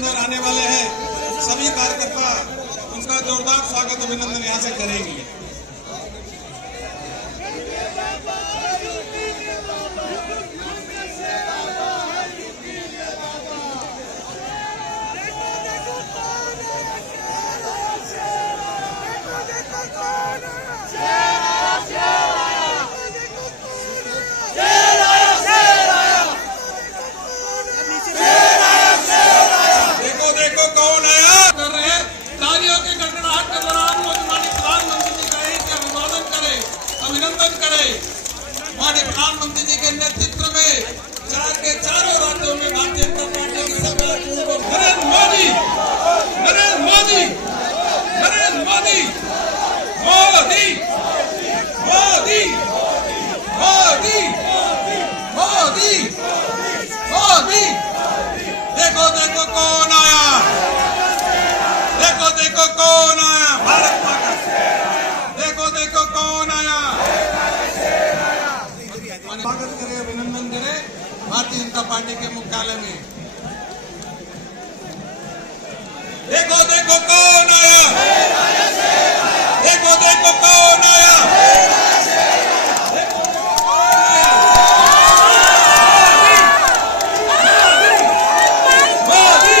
अंदर आने वाले हैं सभी कार्यकर्ता उनका जोरदार स्वागत अभिनंदन यहाँ से करेंगे। माननीय प्रधानमंत्री जी के नेतृत्व में चारों राज्यों में भारतीय जनता पार्टी की सरकार नरेंद्र मोदी नरेंद्र मोदी नरेंद्र मोदी मोदी मोदी मोदी मोदी मोदी। देखो देखो कौन आया, देखो देखो कौन आया, भारत माता, देखो देखो कौन आया। स्वागत करें, अभिनंदन करें भारतीय जनता पार्टी के मुख्यालय में। देखो देखो कौन आया, देखो देखो कौन आया, मोदी मोदी।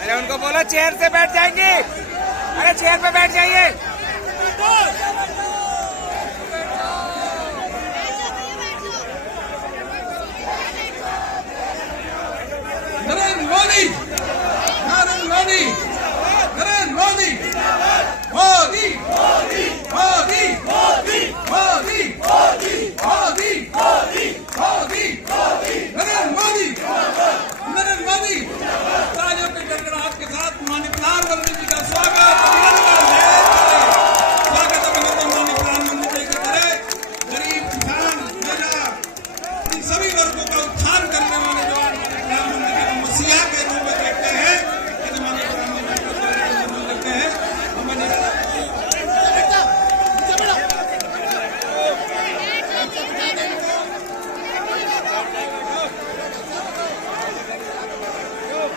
अरे उनको बोलो चेयर से बैठ जाएंगे, अरे चेयर पे बैठ जाइए। नरेंद्र मोदी नरेंद्र मोदी नरेंद्र मोदी मोदी मोदी मोदी मोदी मोदी मोदी मोदी नरेंद्र मोदी नरेंद्र मोदी। तालियों के गड़गड़ाहट के साथ माननीय प्रधानमंत्री जी का स्वागत अभिनंदन माननीय प्रधानमंत्री जी का करें। गरीब किसान महिला इन सभी वर्गों का उत्थान करने वाले जो प्रधानमंत्री जी को मसीहा के रूप में देखते हैं, माननीय प्रधानमंत्री को देखते हैं।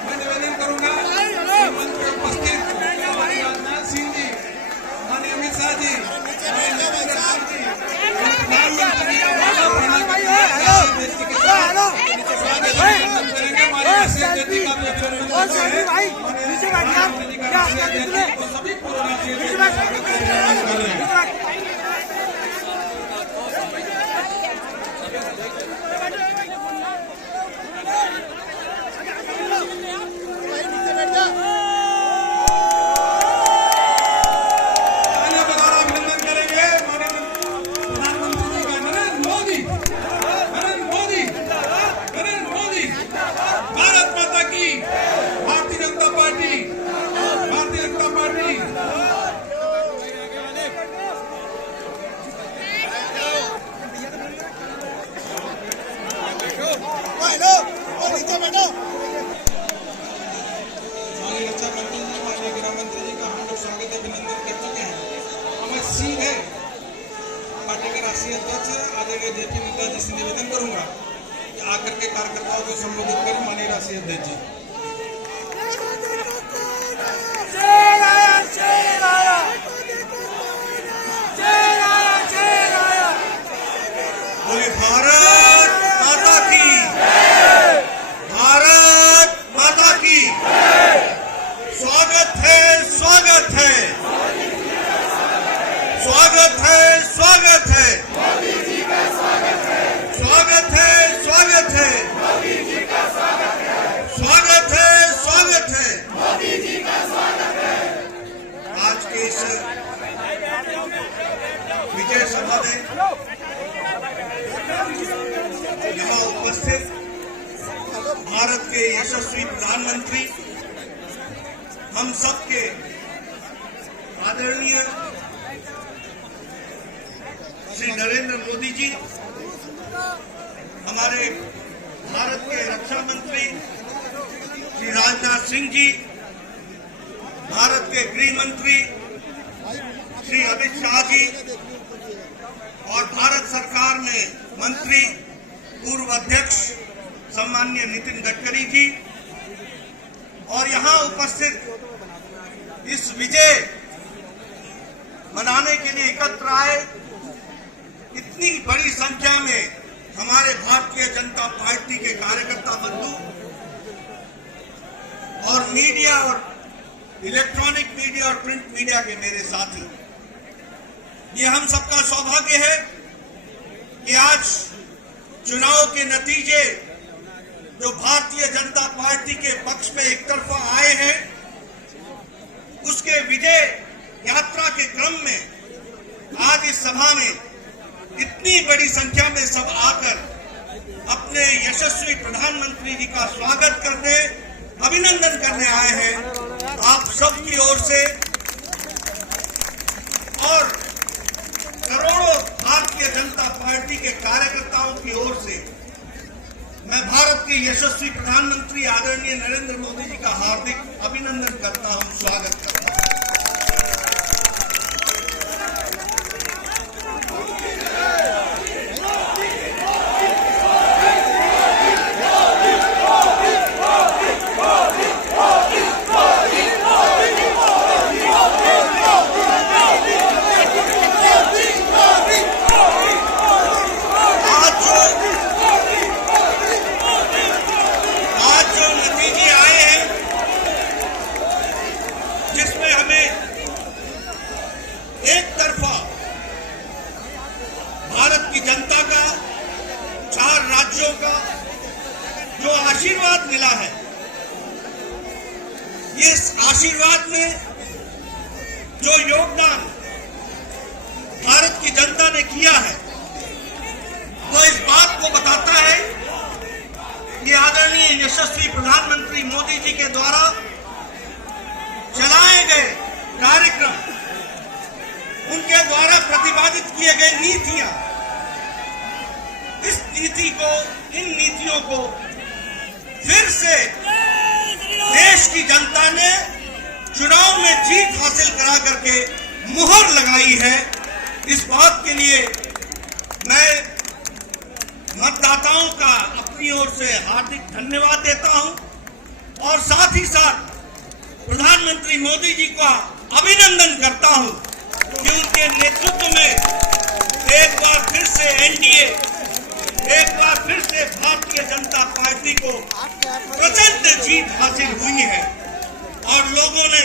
मैं निवेदन करूंगा मंच पर उपस्थित राजनाथ सिंह जी, माननीय अमित शाह जी, प्रधानमंत्री सभी सीधे पार्टी के राष्ट्रीय अध्यक्ष आदरणीय जेपी नड्डा जी से निवेदन करूंगा कि आकर के कार्यकर्ताओं को संबोधित करें। माननीय राष्ट्रीय अध्यक्ष जी। बोले भारत माता की, भारत माता की। स्वागत है, स्वागत है, स्वागत है, स्वागत है, स्वागत है, स्वागत है, स्वागत है, स्वागत है। आज के इस विजय सभा में यहाँ उपस्थित भारत के यशस्वी प्रधानमंत्री, हम सबके आदरणीय नरेंद्र मोदी जी, हमारे भारत के रक्षा मंत्री श्री राजनाथ सिंह जी, भारत के गृह मंत्री श्री अमित शाह जी और भारत सरकार में मंत्री पूर्व अध्यक्ष सम्माननीय नितिन गडकरी जी और यहां उपस्थित इस विजय मनाने के लिए एकत्र आए इतनी बड़ी संख्या में हमारे भारतीय जनता पार्टी के कार्यकर्ता बंधु और मीडिया और इलेक्ट्रॉनिक मीडिया और प्रिंट मीडिया के मेरे साथी, ये हम सबका सौभाग्य है कि आज चुनाव के नतीजे जो भारतीय जनता पार्टी के पक्ष में एक तरफा आए हैं, उसके विजय यात्रा के क्रम में आज इस सभा में इतनी बड़ी संख्या में सब आकर अपने यशस्वी प्रधानमंत्री जी का स्वागत करने, अभिनंदन करने आए हैं। आप सबकी ओर से और करोड़ों भारतीय जनता पार्टी के कार्यकर्ताओं की ओर से मैं भारत के यशस्वी प्रधानमंत्री आदरणीय नरेंद्र मोदी जी का हार्दिक अभिनंदन करता हूं, स्वागत करता हूं। एक तरफा भारत की जनता का, 4 राज्यों का जो आशीर्वाद मिला है, इस आशीर्वाद में जो योगदान भारत की जनता ने किया है, वो इस बात को बताता है कि आदरणीय यशस्वी प्रधानमंत्री मोदी जी के द्वारा चलाए गए कार्यक्रम, उनके द्वारा प्रतिपादित किए गए नीतियां, इस नीति को, इन नीतियों को फिर से देश की जनता ने चुनाव में जीत हासिल करा करके मुहर लगाई है। इस बात के लिए मैं मतदाताओं का अपनी ओर से हार्दिक धन्यवाद देता हूं और साथ ही साथ प्रधानमंत्री मोदी जी का अभिनंदन करता हूं कि उनके नेतृत्व में एक बार फिर से एनडीए, एक बार फिर से भारतीय जनता पार्टी को प्रचंड जीत हासिल हुई है और लोगों ने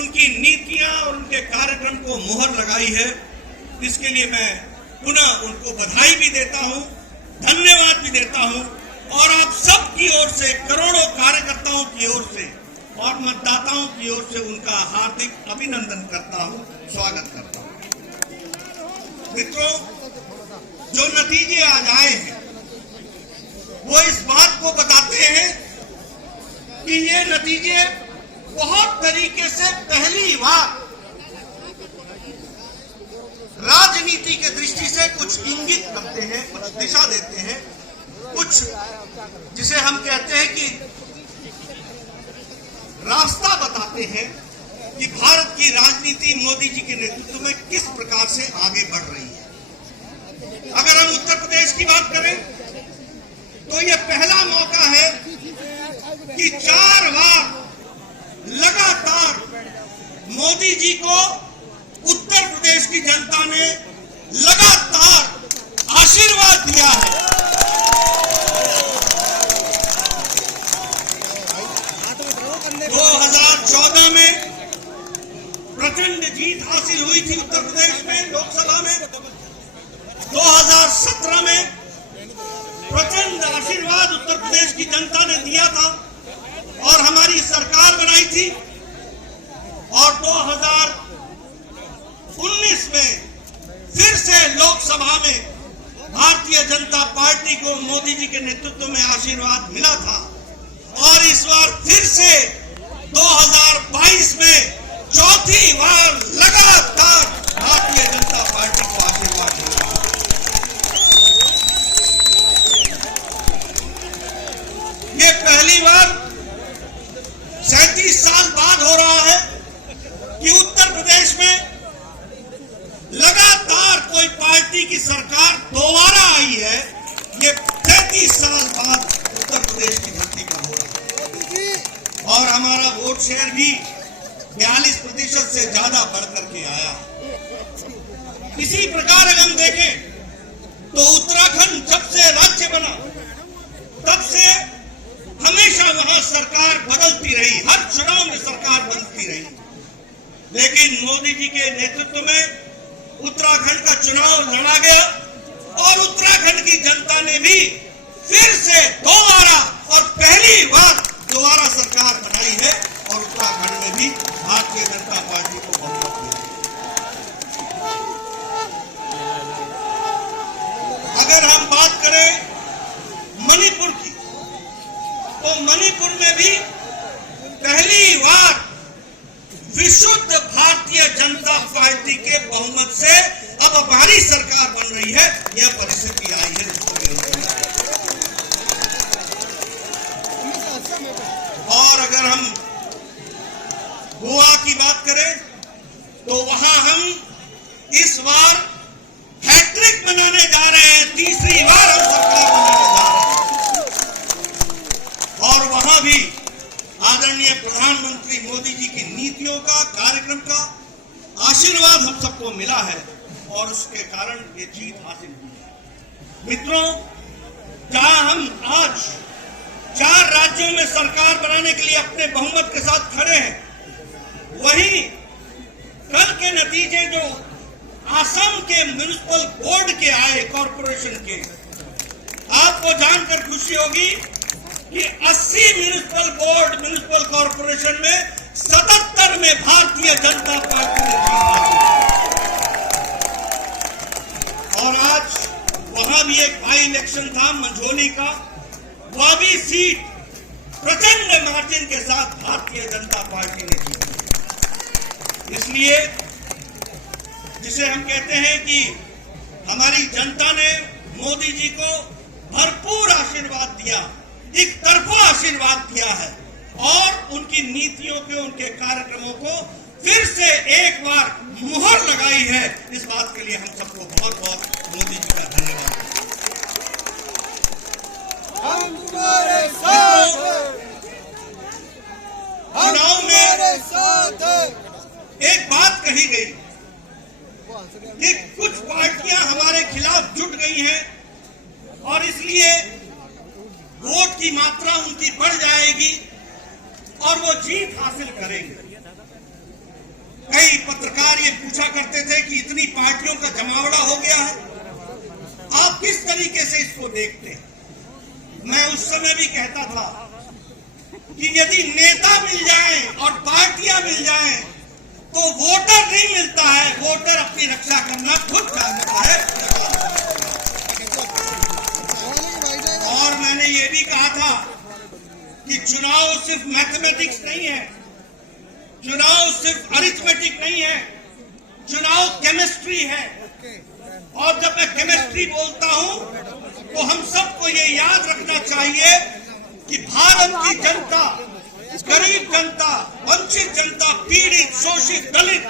उनकी नीतियां और उनके कार्यक्रम को मुहर लगाई है। इसके लिए मैं पुनः उनको बधाई भी देता हूं, धन्यवाद भी देता हूं और आप सबकी ओर से, करोड़ों कार्यकर्ताओं की ओर से और मतदाताओं की ओर से उनका हार्दिक अभिनंदन करता हूं, स्वागत करता हूं। मित्रों, जो नतीजे आज आए हैं वो इस बात को बताते हैं कि ये नतीजे बहुत तरीके से पहली बार राजनीति के दृष्टि से कुछ इंगित करते हैं, कुछ दिशा देते हैं, कुछ जिसे हम कहते हैं कि रास्ता बताते हैं कि भारत की राजनीति मोदी जी के नेतृत्व में किस प्रकार से आगे बढ़ रही है। अगर हम उत्तर प्रदेश की बात करें तो यह पहला मौका है कि 4 बार लगातार मोदी जी को उत्तर प्रदेश की जनता ने लगातार आशीर्वाद दिया है। 2014 में प्रचंड जीत हासिल हुई थी उत्तर प्रदेश में लोकसभा में, 2017 में प्रचंड आशीर्वाद उत्तर प्रदेश की जनता ने दिया था और हमारी सरकार बनाई थी और 2019 में फिर से लोकसभा में भारतीय जनता पार्टी को मोदी जी के नेतृत्व में आशीर्वाद मिला था और इस बार फिर से 2022 में चौथी बार लगातार भारतीय जनता पार्टी को आशीर्वाद मिला। इसी प्रकार अगर हम देखें तो उत्तराखंड जब से राज्य बना तब से हमेशा वहां सरकार बदलती रही, हर चुनाव में सरकार बदलती रही, लेकिन मोदी जी के नेतृत्व में उत्तराखंड का चुनाव लड़ा गया और उत्तराखंड की जनता ने भी फिर से दोबारा और पहली बार दोबारा सरकार बनाई है और उत्तराखंड में भी भारतीय जनता पार्टी को बहुमत मिला। अगर हम बात करें मणिपुर की, तो मणिपुर में भी पहली बार विशुद्ध भारतीय जनता पार्टी के बहुमत से अब हमारी सरकार बन रही है। यह परिस्थिति आई है इसको विरोध में। और अगर हम गोवा की बात करें तो वहां हम इस बार हैट्रिक बनाने जा रहे हैं, तीसरी बार हम सरकार बनाने जा रहे हैं। और वहां भी आदरणीय प्रधानमंत्री मोदी जी की नीतियों का, कार्यक्रम का आशीर्वाद हम सबको मिला है और उसके कारण ये जीत हासिल हुई है। मित्रों, जहां हम आज 4 राज्यों में सरकार बनाने के लिए अपने बहुमत के साथ खड़े हैं, वहीं कल के नतीजे जो असम के म्युनिसिपल बोर्ड के आए, कॉर्पोरेशन के, आपको जानकर खुशी होगी कि 80 म्युनिसिपल कॉर्पोरेशन में 77 में भारतीय जनता पार्टी ने जीत। और आज वहां भी एक बाई इलेक्शन था मंझोली का, वह भी सीट प्रचंड मार्जिन के साथ भारतीय जनता पार्टी ने जीती। इसलिए जिसे हम कहते हैं कि हमारी जनता ने मोदी जी को भरपूर आशीर्वाद दिया, एक तरफा आशीर्वाद दिया है और उनकी नीतियों के, उनके कार्यक्रमों को फिर से एक बार मुहर लगाई है। इस बात के लिए हम सबको बहुत बहुत मोदी जी का धन्यवाद। चुनाव में एक बात कही गई कि कुछ पार्टियां हमारे खिलाफ जुट गई हैं और इसलिए वोट की मात्रा उनकी बढ़ जाएगी और वो जीत हासिल करेंगे। कई पत्रकार ये पूछा करते थे कि इतनी पार्टियों का जमावड़ा हो गया है, आप किस तरीके से इसको देखते हैं? मैं उस समय भी कहता था कि यदि नेता मिल जाएं और पार्टियां मिल जाएं तो वोटर नहीं मिलता है, वोटर अपनी रक्षा करना खुद जानता है। और मैंने ये भी कहा था कि चुनाव सिर्फ मैथमेटिक्स नहीं है, चुनाव सिर्फ अरिथमेटिक नहीं है, चुनाव केमिस्ट्री है। और जब मैं केमिस्ट्री बोलता हूं तो हम सबको ये याद रखना चाहिए कि भारत की जनता, गरीब जनता, वंचित जनता, पीड़ित, शोषित, दलित,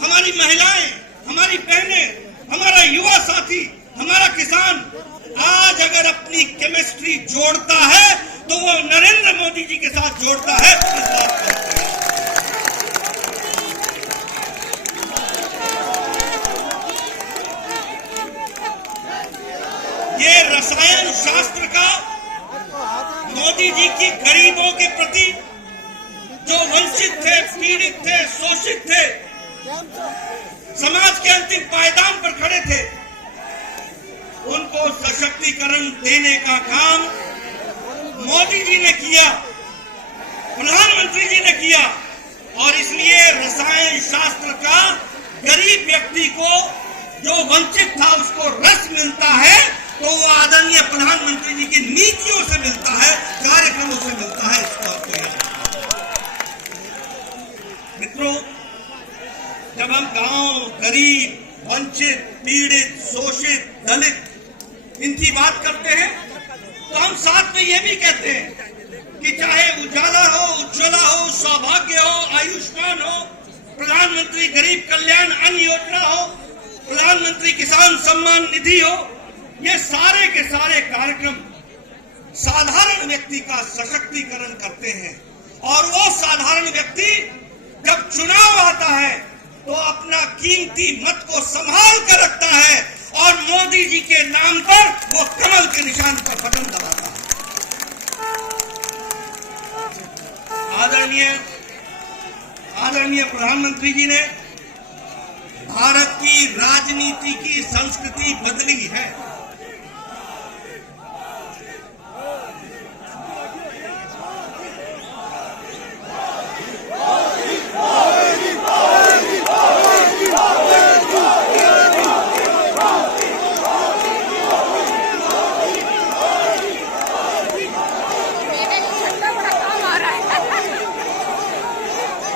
हमारी महिलाएं, हमारी बहनें, हमारा युवा साथी, हमारा किसान आज अगर अपनी केमिस्ट्री जोड़ता है तो वो नरेंद्र मोदी जी के साथ जोड़ता है। इस बात पर ये रसायन शास्त्र का मोदी जी की गरीबों के प्रति, जो वंचित थे, पीड़ित थे, शोषित थे, समाज के अंतिम पायदान पर खड़े थे, उनको सशक्तिकरण देने का काम मोदी जी ने किया, प्रधानमंत्री जी ने किया। और इसलिए रसायन शास्त्र का गरीब व्यक्ति को, जो वंचित था, उसको रस मिलता है तो वो आदरणीय प्रधानमंत्री जी की नीतियों से मिलता है, कार्यक्रमों से मिलता है। मित्रों, जब हम गांव, गरीब, वंचित, पीड़ित, शोषित, दलित इनकी बात करते हैं तो हम साथ में ये भी कहते हैं कि चाहे उजाला हो, उज्ज्वला हो, सौभाग्य हो, आयुष्मान हो, प्रधानमंत्री गरीब कल्याण अन्न योजना हो, प्रधानमंत्री किसान सम्मान निधि हो, ये सारे के सारे कार्यक्रम साधारण व्यक्ति का सशक्तिकरण करते हैं। और वो साधारण व्यक्ति जब चुनाव आता है तो अपना कीमती मत को संभाल कर रखता है और मोदी जी के नाम पर वो कमल के निशान पर बटन दबाता है। आदरणीय प्रधानमंत्री जी ने भारत की राजनीति की संस्कृति बदली है।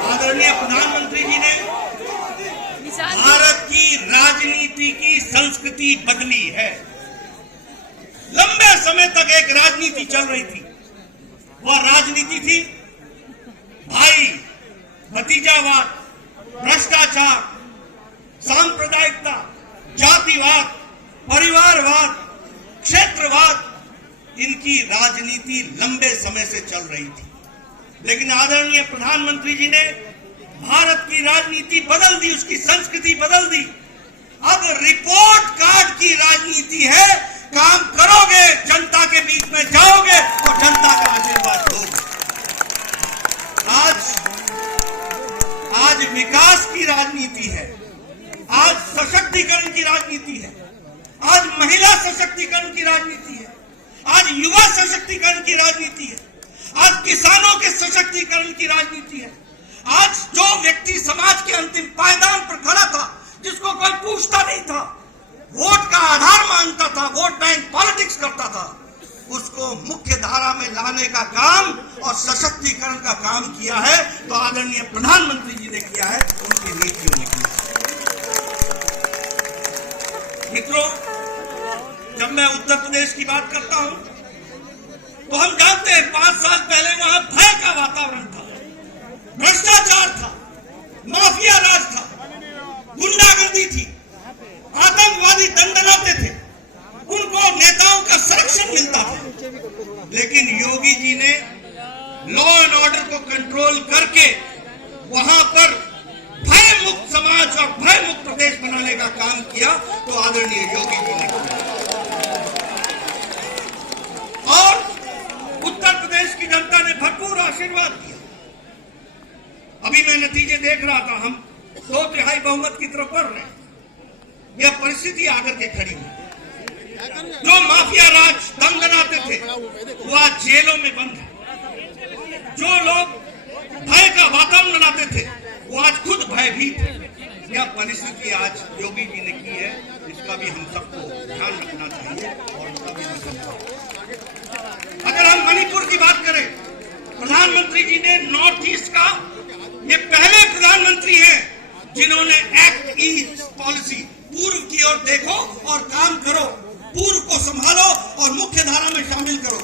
आदरणीय प्रधानमंत्री जी ने भारत की राजनीति की संस्कृति बदली है। लंबे समय तक एक राजनीति चल रही थी। वह राजनीति थी भाई भतीजावाद, भ्रष्टाचार, सांप्रदायिकता, जातिवाद, परिवारवाद, क्षेत्रवाद। इनकी राजनीति लंबे समय से चल रही थी। लेकिन आदरणीय प्रधानमंत्री जी ने भारत की राजनीति बदल दी, उसकी संस्कृति बदल दी। अब रिपोर्ट कार्ड की राजनीति है। काम करोगे, जनता के बीच में जाओगे और जनता का आशीर्वाद दोगे। आज विकास की राजनीति है, आज सशक्तिकरण की राजनीति है, आज महिला सशक्तिकरण की राजनीति है, आज युवा सशक्तिकरण की राजनीति है, आज किसानों के सशक्तिकरण की राजनीति है। आज जो व्यक्ति समाज के अंतिम पायदान पर खड़ा था, जिसको कोई पूछता नहीं था, वोट का आधार मानता था, वोट बैंक पॉलिटिक्स करता था, उसको मुख्य धारा में लाने का काम और सशक्तिकरण का काम किया है। तो आदरणीय प्रधानमंत्री जी ने किया है, उनकी नीतियों ने किया है। मित्रों, जब मैं उत्तर प्रदेश की बात करता हूं तो हम जानते हैं 5 साल पहले वहां भय का वातावरण था, भ्रष्टाचार था, माफिया राज था, गुंडागर्दी थी, आतंकवादी दंडनाते थे, उनको नेताओं का संरक्षण मिलता था। लेकिन योगी जी ने लॉ एंड ऑर्डर को कंट्रोल करके वहां पर भय मुक्त समाज और भय मुक्त प्रदेश बनाने का काम किया। तो आदरणीय योगी जी ने किया और उत्तर प्रदेश की जनता ने भरपूर आशीर्वाद दिया। अभी मैं नतीजे देख रहा था, हम 2/3 बहुमत की तरफ बढ़ रहे हैं। यह परिस्थिति आकर के खड़ी हुई। जो माफिया राज दंगनाते थे वो आज जेलों में बंद है। जो लोग भय का वातावरण बनाते थे वो आज खुद भयभीत है। यह परिस्थिति आज योगी जी ने की है, इसका भी हम सबको ध्यान रखना चाहिए और उसका भी अगर हम मणिपुर की बात करें, प्रधानमंत्री जी ने नॉर्थ ईस्ट का ये पहले प्रधानमंत्री हैं जिन्होंने एक्ट ईस्ट पॉलिसी, पूर्व की ओर देखो और काम करो, पूर्व को संभालो और मुख्य धारा में शामिल करो।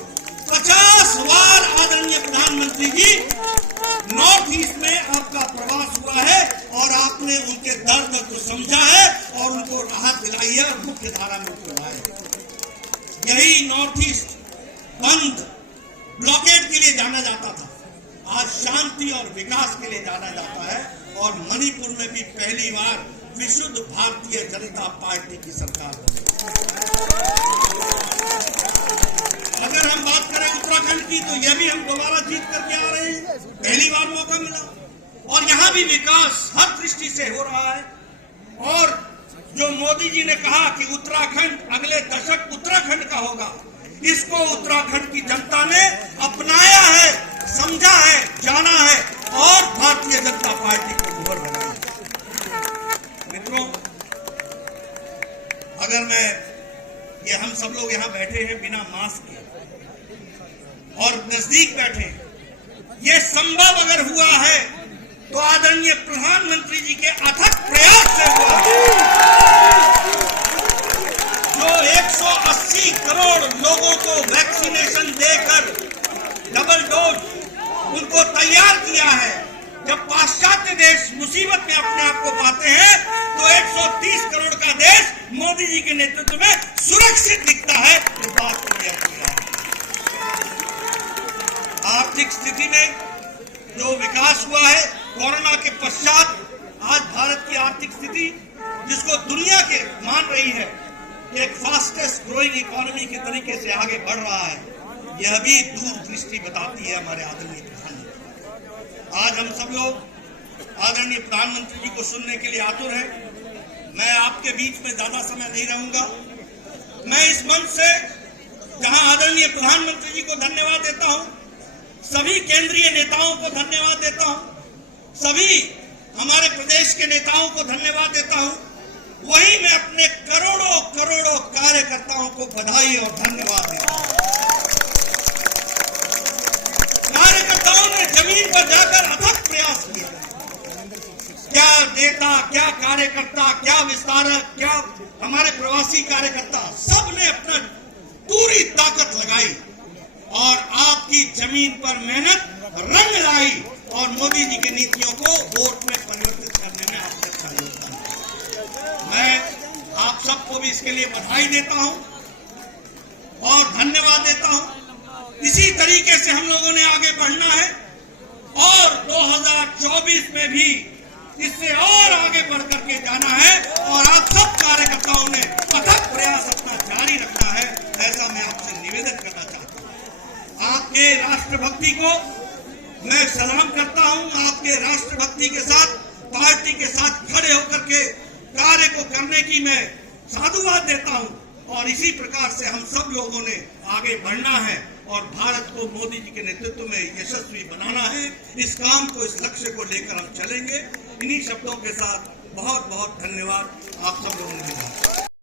50 बार आदरणीय प्रधानमंत्री जी नॉर्थ ईस्ट में आपका प्रवास हुआ है और आपने उनके दर्द को समझा है और उनको राहत दिलाई है और मुख्य धारा में उनको लाए। यही नॉर्थ ईस्ट बंद ब्लॉकेड के लिए जाना जाता था, आज शांति और विकास के लिए जाना जाता है। और मणिपुर में भी पहली बार विशुद्ध भारतीय जनता पार्टी की सरकार बनी। अगर हम बात करें उत्तराखंड की तो यह भी हम दोबारा जीत करके आ रहे हैं, पहली बार मौका मिला और यहां भी विकास हर दृष्टि से हो रहा है। और जो मोदी जी ने कहा कि उत्तराखंड अगले दशक उत्तराखंड का होगा, इसको उत्तराखंड की जनता ने अपनाया है, समझा है, जाना है और भारतीय जनता पार्टी को मुहर लगाई है। मित्रों, अगर ये हम सब लोग यहाँ बैठे हैं बिना मास्क के और नजदीक बैठे, ये संभव अगर हुआ है तो आदरणीय प्रधानमंत्री जी के अथक प्रयास से हुआ है। जो 180 करोड़ लोगों को वैक्सीनेशन देकर डबल डोज उनको तैयार किया है। जब पाश्चात्य देश मुसीबत में अपने आप को पाते हैं तो 130 करोड़ का देश मोदी जी के नेतृत्व में सुरक्षित दिखता है। इस बात को लिया आर्थिक स्थिति में जो विकास हुआ है कोरोना के पश्चात, आज भारत की आर्थिक स्थिति जिसको दुनिया के मान रही है एक फास्टेस्ट ग्रोइंग इकोनॉमी के तरीके से आगे बढ़ रहा है, यह भी दूरदृष्टि बताती है हमारे आदरणीय प्रधानमंत्री। आज हम सब लोग आदरणीय प्रधानमंत्री जी को सुनने के लिए आतुर हैं। मैं आपके बीच में ज्यादा समय नहीं रहूंगा। मैं इस मंच से जहां आदरणीय प्रधानमंत्री जी को धन्यवाद देता हूं, सभी केंद्रीय नेताओं को धन्यवाद देता हूं, सभी हमारे प्रदेश के नेताओं को धन्यवाद देता हूं, वहीं मैं अपने करोड़ों करोड़ों कार्यकर्ताओं को बधाई और धन्यवाद देता हूं। कार्यकर्ताओं ने जमीन पर जाकर अथक प्रयास किया। क्या नेता, क्या कार्यकर्ता, क्या विस्तारक, क्या हमारे प्रवासी कार्यकर्ता, सबने अपना पूरी ताकत लगाई और आपकी जमीन पर मेहनत रंग लाई और मोदी जी की नीतियों को वोट में परिवर्तित करने में आपने अपना योगदान दिया। मैं आप सबको भी इसके लिए बधाई देता हूं और धन्यवाद देता हूं। इसी तरीके से हम लोगों ने आगे बढ़ना है और 2024 में भी इससे और आगे बढ़ करके जाना है और आप सब कार्यकर्ताओं ने अथक प्रयास अपना जारी रखना है, ऐसा मैं आपसे निवेदन करना चाहता हूं। आपके राष्ट्रभक्ति को मैं सलाम करता हूं। आपके राष्ट्रभक्ति के साथ पार्टी के साथ खड़े होकर के कार्य को करने की मैं साधुवाद देता हूं और इसी प्रकार से हम सब लोगों ने आगे बढ़ना है और भारत को मोदी जी के नेतृत्व में यशस्वी बनाना है। इस काम को, इस लक्ष्य को लेकर हम चलेंगे। इन्हीं शब्दों के साथ बहुत बहुत धन्यवाद आप सब लोगों ने दिया।